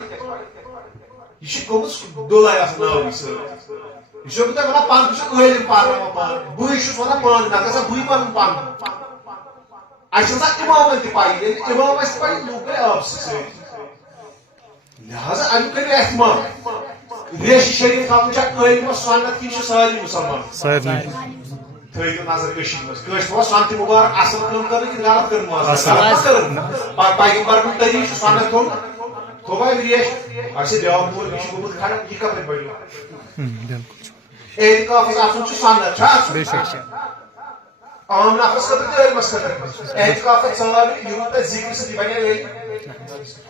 یہ گومت دولے ناوی سی یہ بہت ونان پان بہت علم پان بھائی ونان پان نہ گا بھائی پن پان اہم امامن تہ پائی امام آس پائی لوگ گئی آپ سی لہذا امیک کر اہتمام ریش شریف تھوچ علم سنت کی ساری مسلمان تھو نظر مز سنت مبارک اصل کم کر غلط کر پیغمبر طریقہ سنت تھو تھوبا ریش اچھے بیاکھ مول یہ گومت کھڑا یہ کپر بڑھ اعتکاف آسن سنت عام نفرس خطر علمس خطر اعتکاف ثواب یہ ذکر سی بنے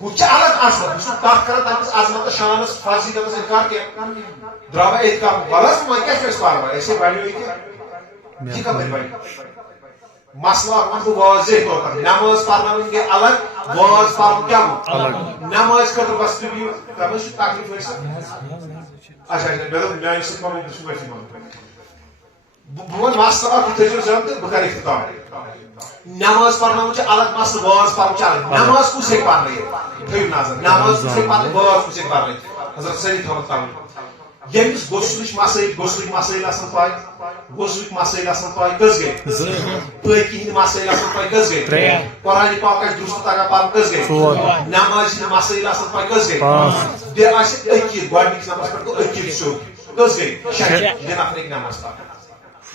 ہو الگ اصل سہ کت کر تمس عظمت شانس فضیلت انکار کی درا اعتکاف غلط وی کیا پرواہ ایسے بڑھو یہ کپر بڑھ مسئلہ ون واضح طور پر نماز پڑھنا گئی الگ واز پڑھن کیا گو نماز خطر بس تھی تکلیف اچھا میانہ سب معافی منگا بہ ون مسئلہ تھو زن تو بہ کر اختتام نماز پڑھنا الگ مسئلہ واز پڑھن الگ نماز کس ہیٚکہِ پڑھنٲیِتھ تھٲیِو نظر نماز کس ہیٚکہِ پڑھنٲیِتھ واز کس ہیٚکہِ پڑھنٲیِتھ حضرت سٲری تھاوان تاوٕے ییٚمِس غسلٕچ مسائل آسان پاے غسلٕچ مسائل آسان پاے کٔژ گٔے پٲکی ہٕنٛدۍ مسائل آسان پاے کٔژ گٔے قرآنِ پاک آسہِ درست تگان پرُن کٔژ گٔے نماز ہٕنٛدۍ مسائل آسان پاے کٔژ گٔے بیٚیہِ آسہِ عقیٖد گۄڈنِکِس نمبرس پٮ۪ٹھ گوٚو عقیٖد سیوٚد کٔژ گٔے شےٚ یہِ نفر ہیٚکہِ نماز پرُن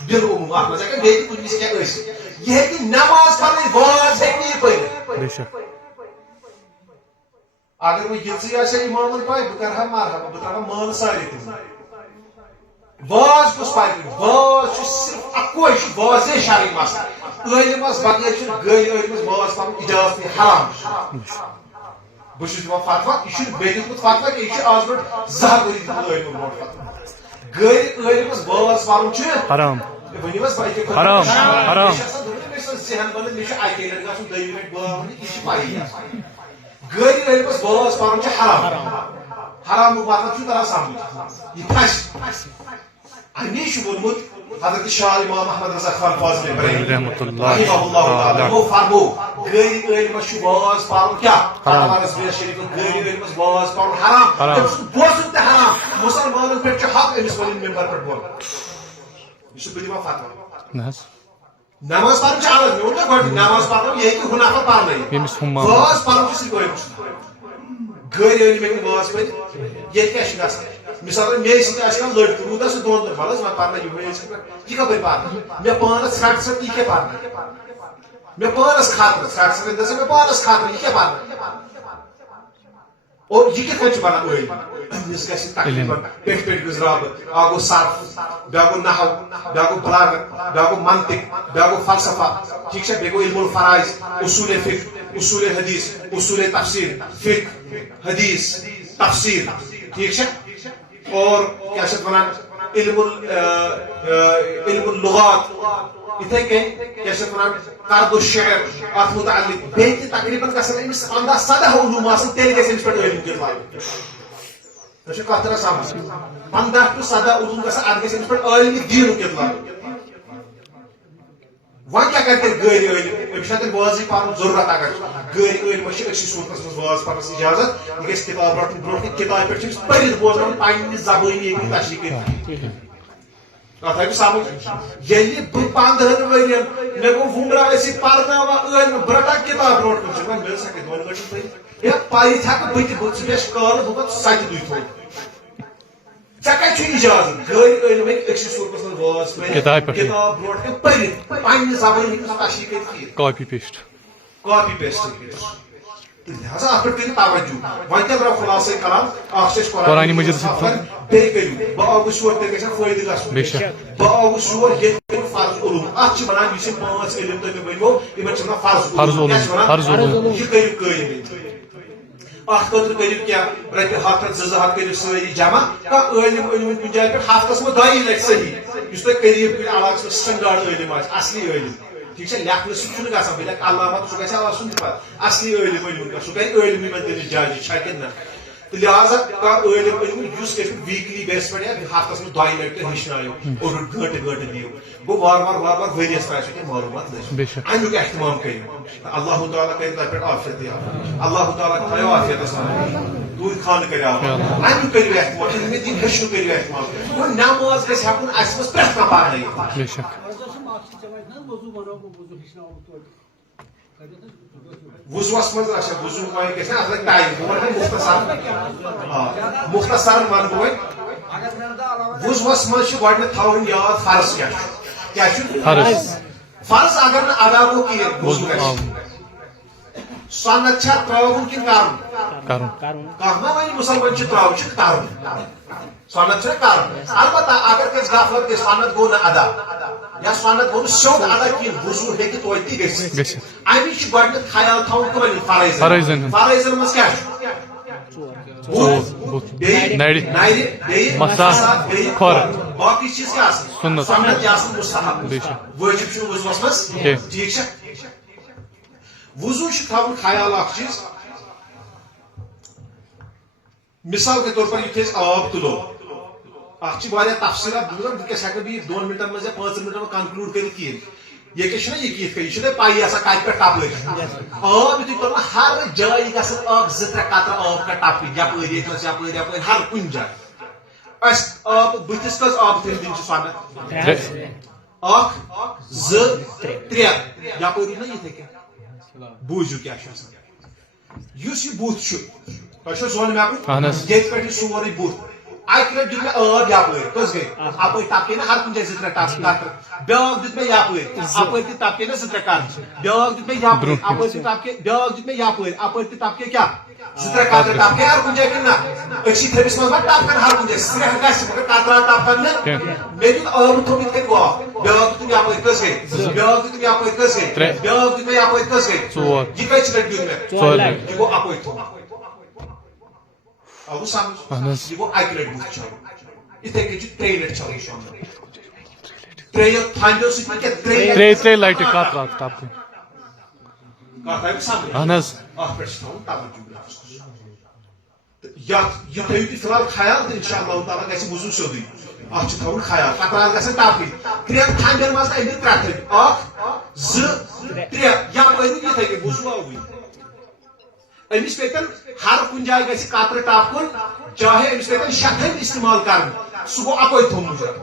بالعموٗم اتھ منٛز ہیٚکن بیٚیہِ تہِ کُنہِ وِزِ کینٛہہ ٲسِتھ یہِ ہیٚکہِ نماز پرٕنۍ واز ہیٚکہِ نہٕ یہِ پٔرِتھ اگر وۄنۍ یِژٕے آسہِ ہا اِمامن پاے بہٕ کرٕ ہا مرحبا بہٕ تراوٕ ہا مٲنہٕ سارے تِم واز کُس پرِ واز چھُ صرف اکوے چھُ واضح شرعی مسلہٕ عٲلمس بغٲر چھُنہٕ غٲر عٲلمس واز پرُن اجازت حرام بہٕ چھُس دِوان فتوا یہِ چھُنہٕ بیٚیہِ دیُتمُت فتوا کینٛہہ یہِ چھُ آز برونٛٹھ 2 ہتھ ؤری دیُتمُت عٲلمو برونٛٹھ فتوا غٲر عٲلمس واز پرُن چھُ حرام ؤنِو حظ حرام حرام ذہن بنٲوِتھ مےٚ چھُ اکے لٹہِ گژھُن دوٚیمہِ لٹہِ باونہِ یہِ چھِ پیی آسان غٲر عٲلمس واز پرُن چھُ حرام حرامُک مطلب چھُ تران سمجھ یہِ پھسہِ امی چھُ ووٚنمُت حضرت شاہ امام احمد رضا خان فاضل رحمۃ اللہ وہ فرمو غٲر عٲلمس چھُ واز پرُن کیٛاہ فتواہس شریف غٲر عٲلمس واز پرُن حرام تٔمۍ سُنٛد بوزُن تہِ حرام مُسلمانن پٮ۪ٹھ چھُ حق أمِس ونُن ممبر پٮ۪ٹھ بولُن یہ بہٕ دِوان فتوا نماز پرُن چھُ الگ مےٚ ووٚن تۄہہِ گۄڈٕ نماز پرُن یہِ ہیٚکہِ ہُہ نفر پرنٲیِتھ واز پرُن چھُ سُہ غٲر مسلم غٲر عٲلم ہیٚکہِ نہٕ واز پٔرِتھ ییٚتہِ کیٛاہ چھُ گژھان مثال مے سۭتۍ آسہِ کانٛہہ لڑکہٕ روٗد سُہ دۄن دۄہن وَلہٕ حظ وۄنۍ پرنٲیِو یہِ کپٲرۍ پرنٲیِو مےٚ پانس ژھرٹہٕ ژھرٹہٕ یہِ کیٛاہ پرنٲیِو مےٚ پانس خطرٕ ژھرٹہٕ ژھرٹہٕ دٔژ مےٚ پانس خطرٕ یہِ کیٛاہ پرنٲیِو اور یہ کِتھ کٔنۍ چھُ بنان عٲلم أمِس گژھِ تقریٖبن پیٚٹھۍ پیٚٹھۍ گُزراو بہٕ اکھ گوٚو صرف بیٛاکھ گوٚو نحو بیٛاکھ گوٚو بلاغت بیٛاکھ گوٚو منطق بیٛاکھ گوٚو فلسفہ ٹھیٖک چھا بیٚیہِ گوٚو علم الفرائض اصوٗلِ فقہ اصوٗلِ حدیث اصوٗلِ تفسیر فقہ حدیث تفسیر ٹھیک چھا اور کیا چھِ ونان علم اللغات اتھے کٔنۍ کیا چھِ ونان قرض الشعر اتھ متعلق بیٚیہِ تہِ تقریٖبن گژھن أمِس 15-17 علوٗم آسٕنۍ تیٚلہِ گژھِ أمِس پٮ۪ٹھ عٲلم کِتھ لاگُن تۄہہِ چھو کتھ تران سمجھ 15 to 17 علوٗم گژھن اتھ گژھِ أمِس پٮ۪ٹھ عٲلم دیٖنُک کِتھ لاگُن وۄنۍ کیٛاہ کرِ تیٚلہِ غٲر عٲلم أمِس چھُنہ تیٚلہِ وازٕے پرُن ضروٗرت اگر غٲر عٲلمس چھِ أکسٕے صوٗرتس منٛز واز پرنس اجازت یہِ گژھِ کِتاب رٹُن برونٛٹھ کِنۍ کِتابہِ پٮ۪ٹھ چھِ أمِس پٔرِتھ بوزناوُن پننہِ زبٲنی ہیٚکہِ تشریح کٔرِتھ کتھ آیہِ سمجھ ییٚلہِ بہٕ 15 ؤرین مےٚ گوٚو وُمرا ٲسِتھ پرناوان عٲلم بہٕ رٹہٕ کِتاب برونٛٹھ کُن چھُ وۄنۍ مےٚ ٲس ہٮ۪کہِ 2 گٲنٛٹن پٔرِتھ ہے پٔرِتھ ہٮ۪کہٕ بہٕ تہِ ژٕ بیٚیہِ کالہٕ بہٕ پتہٕ سۄ تہِ دُے تھوٚد ژےٚ کتہِ چھُ اجازت غٲر عٲلم ہیٚکہِ أکسٕے صوٗرتس منٛز واز پٔرِتھ کِتاب برونٛٹھ کِنۍ پٔرِتھ پننہِ زبٲنی ہیٚکہِ سُہ تشریح کٔرِتھ کاپی پیسٹ لہذا اتھ پٮ۪ٹھ کٔرِو توجہ وۄنۍ کیٛاہ درٛاو خُلاصے کلام اکھ چھِ أسۍ قرآنِ مجیٖد بیٚیہِ کٔرِو بہٕ آوُس یور تۄہہِ گژھِ فٲیدٕ گژھُن بہٕ آوُس یور ییٚتہِ کٔرِو فرض علوٗم اتھ چھِ ونان یُس یِم 5 علم تۄہہِ مےٚ ؤنۍمو یِمن چھِ ونان فرض علوٗم یہِ کٔرِو قٲیِم اتھ خٲطرٕ کٔرِو کینٛہہ رۄپیہِ 100 200 کٔرِو سٲری جمع کانٛہہ عٲلم أنۍوُن کُنہِ جایہِ پٮ۪ٹھ ہفتس منٛز 2 لٹہِ صحیح یُس تۄہہِ قریٖب کُنہِ علاقس منٛز سٹنڈاڈ عٲلم آسہِ اصلی عٲلم ٹھیک ہے لیکھنے سۭتۍ چھُنہٕ گژھان بہٕ لیکھٕ علامت سُہ گژھِ آسُن تہِ پتہٕ اصلی عٲلم أنۍوُن سُہ کرِ عٲلمی منٛز تٔمِس جاجہِ چھا کِنہٕ نہ تہٕ لہٰذا کانٛہہ عٲلم أنۍوُن یُس گژھِ ویٖکلی بیسس پٮ۪ٹھ یا ہفتس منٛز 2 لٹہِ تۄہہِ ہیٚچھنٲیِو اوٚڑ گٲنٛٹہٕ دِیِو گوٚو وارٕ وارٕ ؤریَس تانۍ چھُ تۄہہِ معلوٗمات لٔجمٕژ امیُک احتمام کٔرِو اللہ تعالیٰ کرِ تۄہہِ پٮ۪ٹھ عافیت اللہ تعالیٰ تھٲیو عافیتس منٛز دود خان کرو امی کرو احتمام علم دین ہیچھو کرو احتمام وہ نماز گژھِ ہیکُن اسہِ منٛز پرٛٮ۪تھ کانٛہہ پرنٲیِتھ بے شک وضوس مز اچھا وضو وۄنۍ گژھِ نا اتھ لگہِ ٹایم بہٕ ونہٕ مختصر مختصر ونہٕ بہٕ وۄنۍ وضوس مز چھُ گۄڈنیٚتھ تھاوُن یاد فرض کیٛاہ چھُ فرض فرض اگر نہٕ ادا گوٚو کِہیٖنۍ وضو گژھِ سنت چھا ترٛاوُن کِنہٕ کرُن کانٛہہ ما وَنہِ مُسلمان چھُ ترٛاوُن چھُ کرُن سنت چھُ کرُن البتہ اگر کٲنٛسہِ غفلت گژھِ سنت گوٚو نہٕ ادا یا سنت گوٚو نہٕ سیوٚد ادا کِہیٖنۍ وضو ہیٚکہِ توتہِ تہِ گٔژھِتھ اَمِچ چھُ گۄڈنیٚتھ خیال تھاوُن کٕمن فرٲیضن فرٲیضن منٛز کیٛاہ چھُ بیٚیہِ نرِ بیٚیہِ مسا بیٚیہِ کھۄر باقٕے چیٖز کیٛاہ آسان سنت تہِ آسان مستحب وٲجب چھُنہٕ وضوَس منٛز ٹھیٖک چھا وضو چھُ تھاوُن خیال اکھ چیٖز مثال کے طور پر یُتھُے أسۍ آب تُلو اتھ چھِ واریاہ تفصیلات وٕنکیٚس ہیٚکہٕ بہٕ یہِ 2 منٹن منٛز یا 5 منٹن منٛز کنکلوٗڈ کٔرِتھ کِہیٖنۍ ییٚکیٛاہ چھُنہ یہِ کِتھ کٔنۍ یہِ چھُ تۄہہِ پایی آسان کتہِ پٮ۪ٹھ ٹپ لٲگِتھ آب یُتھُے تُلو ہر جایہِ گژھن اکھ 2-3 قطرٕ آب کا ٹپٕنۍ یپٲرۍ ییٚتنس یپٲرۍ ہر کُنہِ جایہِ اسہِ آب بٕتھِس کٔژ آب تھٔلۍ دِنۍ چھِ سۄنت 1 2 3 یپٲرۍ نہ یِتھے کٔنۍ بوٗزِو کیٛاہ چھُ آسان یُس یہِ بُتھ چھُ تۄہہِ چھو زوٚن مےٚ ییٚتہِ پٮ۪ٹھ یہِ سورُے بُتھ اکہِ لٹہِ دیُت مےٚ آب یپٲرۍ کٔژ گٔے اپٲرۍ ٹپکے نا ہر کُنہِ جایہِ 2-3 قطرٕ بیٛاکھ دیُت مےٚ یپٲرۍ اپٲرۍ تہِ ٹپکے نا 2-3 قطرٕ بیٛاکھ دیُت مےٚ یپٲرۍ اپٲرۍ تہِ ٹپکے بیٛاکھ دیُت مےٚ یپٲرۍ اپٲرۍ تہِ ٹپکے کیٛاہ 2-3 قطرٕ ٹپکے ہر کُنہِ جایہِ کِنہٕ نہ أکسی تھٔوِس منٛز ما ٹپکن ہر کُنہِ جایہِ سرٛیٚہہ گژھِ مگر قطرا ٹپکن نہٕ مےٚ دیُت آب تھوٚو یِتھ کٔنۍ واک بیٛاکھ دیُتُم یپٲرۍ کٔژ گٔے بیٛاکھ دیُتُم یپٲرۍ کٔژ گٔے بیٛاکھ دیُت مےٚ یپٲرۍ کٔژ گٔے یہِ کٔژِ لٹہِ دیُت مےٚ یہِ گوٚو اپٲرۍ تھوٚو آوُ سمجھ یہِ گوٚو اکہِ لٹہِ بُتھ چھلُن یِتھے کٔنۍ چھُ 3 لٹہِ چھلٕنۍ شۄنٛگُن 3 تھنٛدیو سۭتۍ کیٛاہ 3 لٹہِ قطرٕ ٹپٕنۍ کتھ آیہِ سمجھ اہن حظ اتھ پٮ۪ٹھ چھُ تھاوُن توجہ تہٕ یتھ یہِ تھٲیِو تُہۍ فِلحال خیال تہٕ انشاء اللہ تعالیٰ گژھِ وضو سیوٚدُے اتھ چھُ تھاوُن خیال قطرات گژھن ٹپٕنۍ 3 تھنٛدٮ۪ن منٛز أنٛدرۍ 3 تھٲیِو 1 2 3 یپٲرۍ یِتھے کٔنۍ وضو آوٕے أمِس پیٚتن ہر کُنہِ جایہِ گژھِ قطرٕ ٹپکُن چاہے أمِس پیٚتن شیٚتھٕنۍ استعمال کرُن سُہ گوٚو اپٲرۍ تھوٚومُت کتھ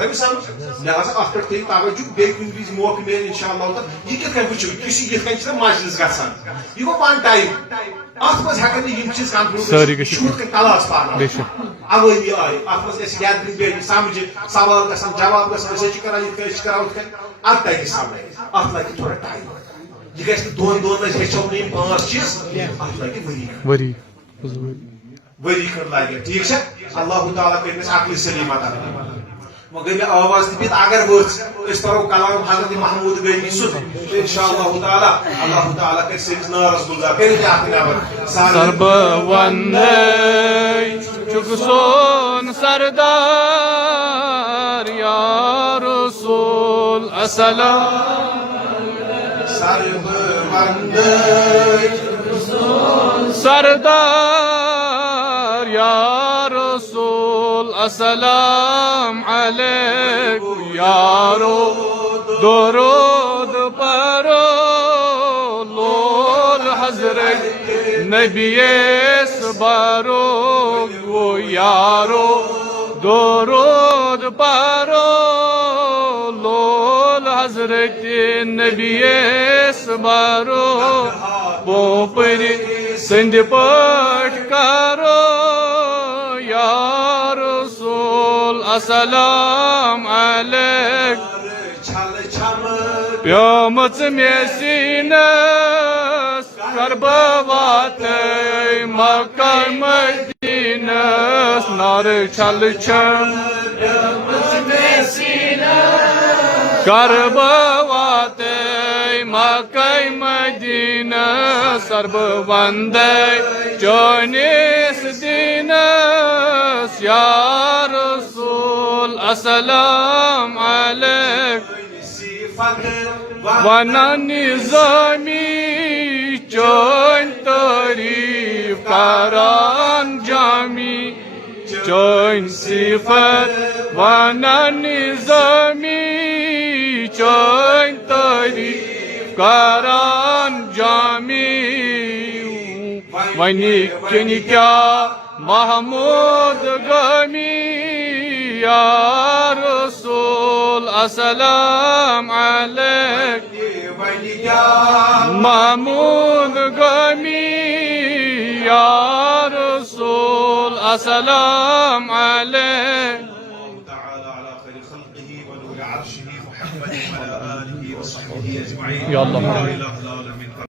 آیہِ سمجھ لہذا اتھ پٮ۪ٹھ تھٲیِو توجہ بیٚیہِ کُنہِ وِزِ موقعہٕ میلہِ انشاء اللہ تعالیٰ یہِ کِتھ کٔنۍ وٕچھِو یُس یہِ یِتھ کٔنۍ چھُنہ مجلس گژھان یہِ گوٚو پن ٹایم اتھ منٛز ہیٚکن نہٕ یِم چیٖز کنکلوٗڈ یہِ چھُ ہُتھ کٔنۍ کلاس پرناوُن عوٲمی آیہِ اتھ منٛز گژھِ گیدرِنگ بیٚیہِ سمجھِ سوال گژھن جواب گژھن أسۍ حظ چھِ کران یِتھ کٔنۍ أسۍ چھِ کران ہُتھ کٔنۍ اتھ تگہِ سمجھ اتھ لگہِ تھوڑا ٹایم یہ گژھِ نہٕ 2 دۄہن منٛز ہیٚچھو نہٕ یِم 5 چیٖز اتھ لگہِ ؤری کھنٛڈ لگہِ ٹھیٖک چھا اللہ تعالیٰ کٔرِنۍ اَسہِ عقلِ سلیٖم عطا وۄنۍ گٔے مےٚ آواز تہِ بِہِتھ اگر ؤژھ أسۍ پرو کلام حضرت محموٗد گٔیی سُہ انشاء اللہ تعالیٰ کرِ سٲنِس نارس گُلزار کٔرِتھ اتھ نٮ۪بر سرب وندے چھُکھ سون سردار یا رسول السلام سرب وندے سردار یا رسول السلام علیکم یارو درود پرو لول حضرت نبی بارو گو یارو درود پرو لول حضرت نبی بارو پوپری سند پٹ کرو یا رسول السلام علیکم پیومت میں سینس کرب واتے مکہ مدینس نار چھل چھل کرب واتے مکہ مدینہ سرب وندے چونس دینس یا رسول السلام علیکم ونہ نظامی چون تعریف کران جامی چون صفت ونہ نظامی چون تعریف کران جامی ونی کنی کیا محمود غمی یا رسول السلام علیک محمود غمی یا رسول السلام علیک تعالى على خير خلقه ونور عرشه محمد وعلى آله وصحبه أجمعين. يا الله. لا إله إلا هو